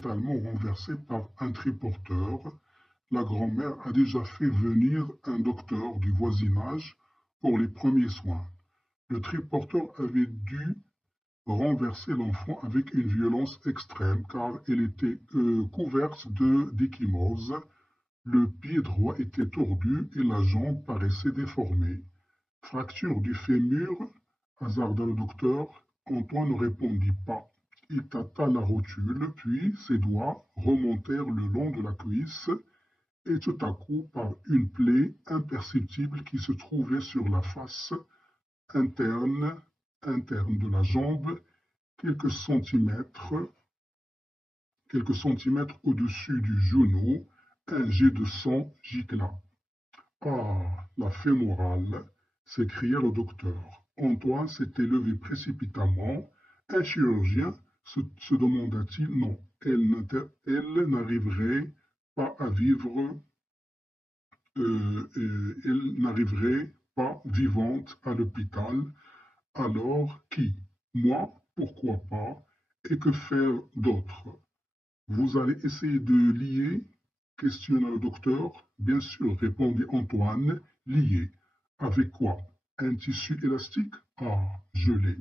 Totalement renversé par un triporteur. La grand-mère a déjà fait venir un docteur du voisinage pour les premiers soins. Le triporteur avait dû renverser l'enfant avec une violence extrême car elle était couverte d'échymose. Le pied droit était tordu et la jambe paraissait déformée. Fracture du fémur, hasarda le docteur. Antoine ne répondit pas. Il tâta la rotule, puis ses doigts remontèrent le long de la cuisse, et tout à coup par une plaie imperceptible qui se trouvait sur la face interne, interne de la jambe, quelques centimètres, quelques centimètres au-dessus du genou, un jet de sang gicla. Ah, la fémorale, s'écria le docteur. Antoine s'était levé précipitamment. Un chirurgien, se demanda-t-il. Non, elle n'arriverait pas à vivre, elle n'arriverait pas vivante à l'hôpital. Alors qui? Moi? Pourquoi pas? Et que faire d'autre? Vous allez essayer de lier? Questionna le docteur. Bien sûr, répondit Antoine. Lier. Avec quoi? Un tissu élastique? Ah, je l'ai.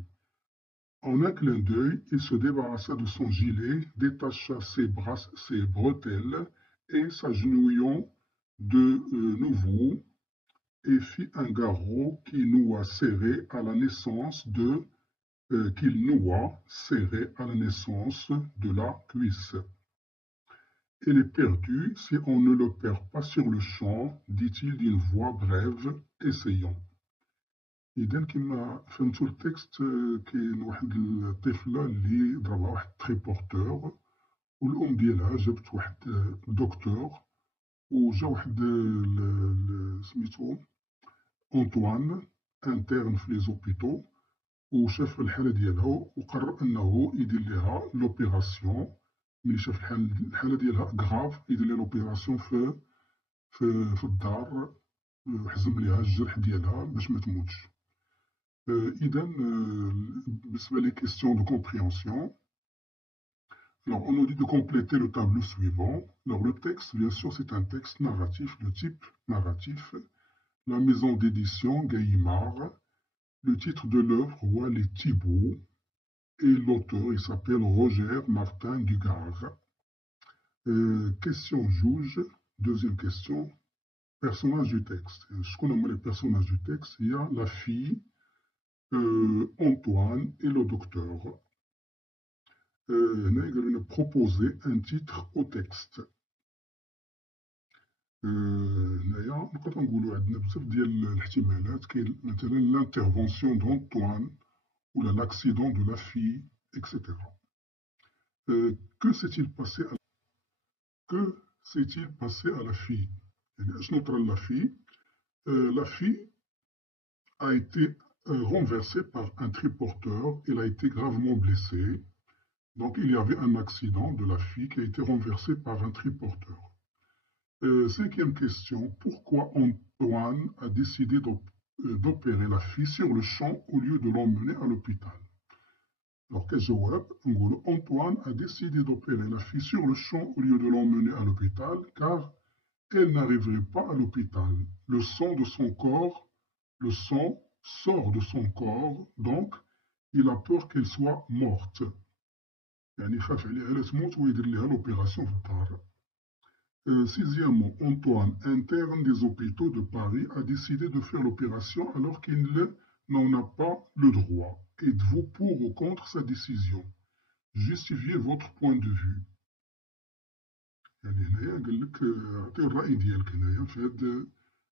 En un clin d'œil, il se débarrassa de son gilet, détacha ses bretelles et s'agenouillant de nouveau, et fit un garrot qui noua serré à la naissance qu'il noua serré à la naissance de la cuisse. Elle est perdue si on ne le perd pas sur le champ, dit-il d'une voix brève, essayant. إذا كما فهمتوا التكست كاين واحد الطفلة اللي ضربها واحد التريبورتور والأم ديالها جابت واحد الدكتور وجا واحد سميتو أنطوان انترن في لي زوبيتو وشاف الحالة ديالها وقرر أنه يدير ليها لوبيراسيون. ملي شاف الحالة ديالها كغاف يدير ليها لوبيراسيون في الدار، حزم ليها الجرح ديالها باش ما تموتش. إذا بالنسبة les questions de compréhension, alors on nous dit de compléter le tableau suivant. Alors le texte, bien sûr, c'est un texte narratif de type narratif. La maison d'édition Gallimard, le titre de l'œuvre Wallet Thibault, et l'auteur, il s'appelle Roger Martin Dugard. Question juge, deuxième question, personnage du texte. Je connais les personnages du texte. Il y a la fille, Antoine et le docteur. هنا يقولوا لنا proposer un titre au texte. هنايا نقدروا نقولوا عندنا بزاف ديال الاحتمالات. كاين مثلا l'intervention d'Antoine ولا l'accident de la fille, etc. Que s'est-il passé à la fille? يعني شنو طرا la fille? La fille a été renversée par un triporteur. Elle a été gravement blessée. Donc il y avait un accident de la fille qui a été renversée par un triporteur. Cinquième question, pourquoi Antoine a décidé d'opérer la fille sur le champ au lieu de l'emmener à l'hôpital? Alors كجواب نقول Antoine a décidé d'opérer la fille sur le champ au lieu de l'emmener à l'hôpital car elle n'arriverait pas à l'hôpital. Le sang sort de son corps, donc il a peur qu'elle soit morte. يعني خاف عليها لا تموت ويدير لها l'opération في الدار. Sixièmement, Antoine, interne des hôpitaux de Paris, a décidé de faire l'opération alors qu'il n'en a pas le droit. Êtes-vous pour ou contre sa décision? Justifiez votre point de vue. يعني هنايا قال لك عطي الرأي ديالك هنايا في هاد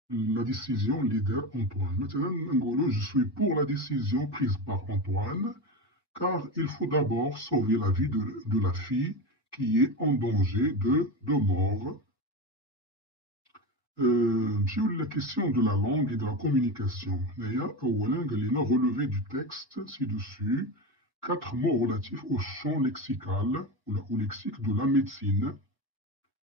la décision اللي دار Antoine. مثلا نقولوا je suis pour la décision prise par Antoine car il faut d'abord sauver la vie de la fille qui est en danger de mort. La question de la langue et de la communication. Relevé du texte ci-dessus 4 mots relatifs au champ lexical ou lexique de la médecine.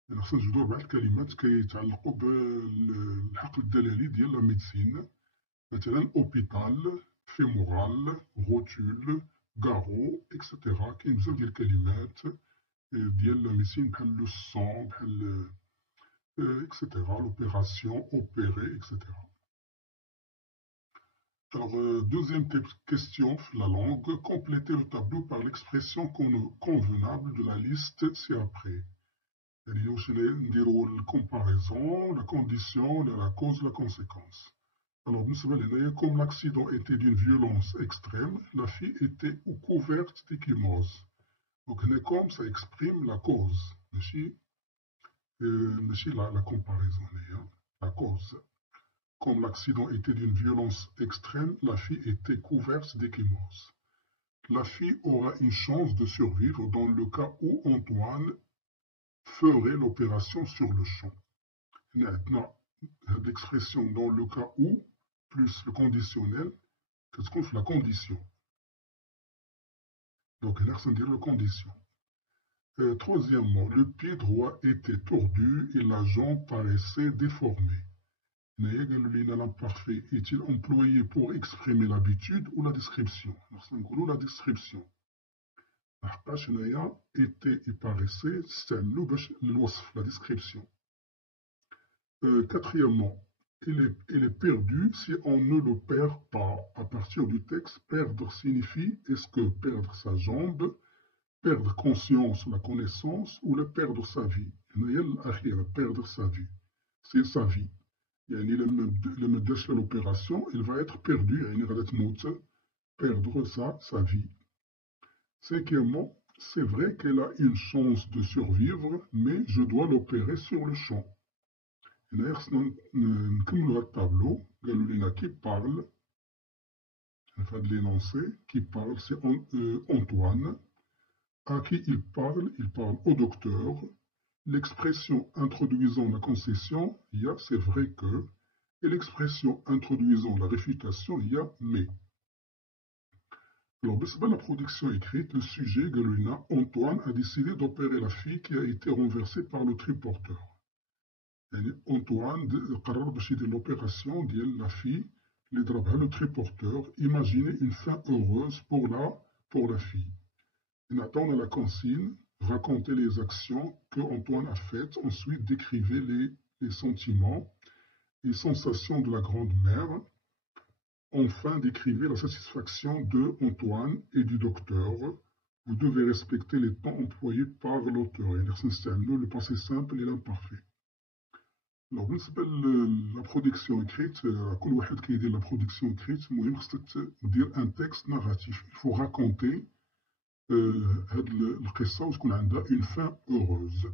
Alors ça, je dois voir كلمات كيتعلقوا بالحقل الدلالي ديال la médecine. مثلا hôpital, fémoral, rotule, garrot, etc. كاين بزاف ديال الكلمات ديال الميسين بحال لو سون بحال etc. L'opération, opérer, etc. Alors, deuxième question, la langue. Complétez le tableau par l'expression convenable de la liste ci-après. La comparaison, la condition, la cause, la conséquence. Alors, comme l'accident était d'une violence extrême, la fille était couverte d'échymose. Donc, comme ça exprime la cause, la comparaison, la cause. Comme l'accident était d'une violence extrême, la fille était couverte d'échymose. La fille aura une chance de survivre dans le cas où Antoine ferait l'opération sur le champ. Maintenant, l'expression dans le cas où, plus le conditionnel, qu'est-ce qu'on fait la condition. Donc, là, ça veut dire la condition. Troisièmement, le pied droit était tordu et la jambe paraissait déformée. L'imparfait est-il employé pour exprimer l'habitude ou la description? La description. Était et paraissait, c'est la description. Quatrièmement, il est perdu si on ne le perd pas. À partir du texte, perdre signifie est-ce que perdre sa jambe, perdre conscience, la connaissance, ou le perdre sa vie. Perdre sa vie. C'est sa vie. لما داش l'opération, il va être perdu, يعني غادي تموت, perdre sa vie. Cinquièmement, c'est vrai qu'elle a une chance de survivre, mais je dois l'opérer sur le champ. هنا خصنا نكملوا هذا الطابلو. قالوا لنا qui parle, في هذا l'énoncé, qui parle, c'est Antoine. À qui il parle au docteur. L'expression introduisant la concession, il y a c'est vrai que, et l'expression introduisant la réfutation, il y a mais. Alors, c'est pas la production écrite, le sujet, Galuna, Antoine a décidé d'opérer la fille qui a été renversée par le triporteur. Antoine قرر باش يدير l'opération ديال la fille اللي ضربها le triporteur. Imaginez une fin heureuse pour la fille. On attend la consigne, racontez les actions que Antoine a faites, ensuite décrivez les sentiments et sensations de la grand-mère. Enfin, décrivez la satisfaction de Antoine et du docteur. Vous devez respecter les temps employés par l'auteur. Le passé simple et l'imparfait. Alors, بالنسبة la production écrite, كل واحد كيدير la production écrite, المهم خصك دير un texte narratif. Il faut raconter هاد القصة وتكون عندها une fin heureuse.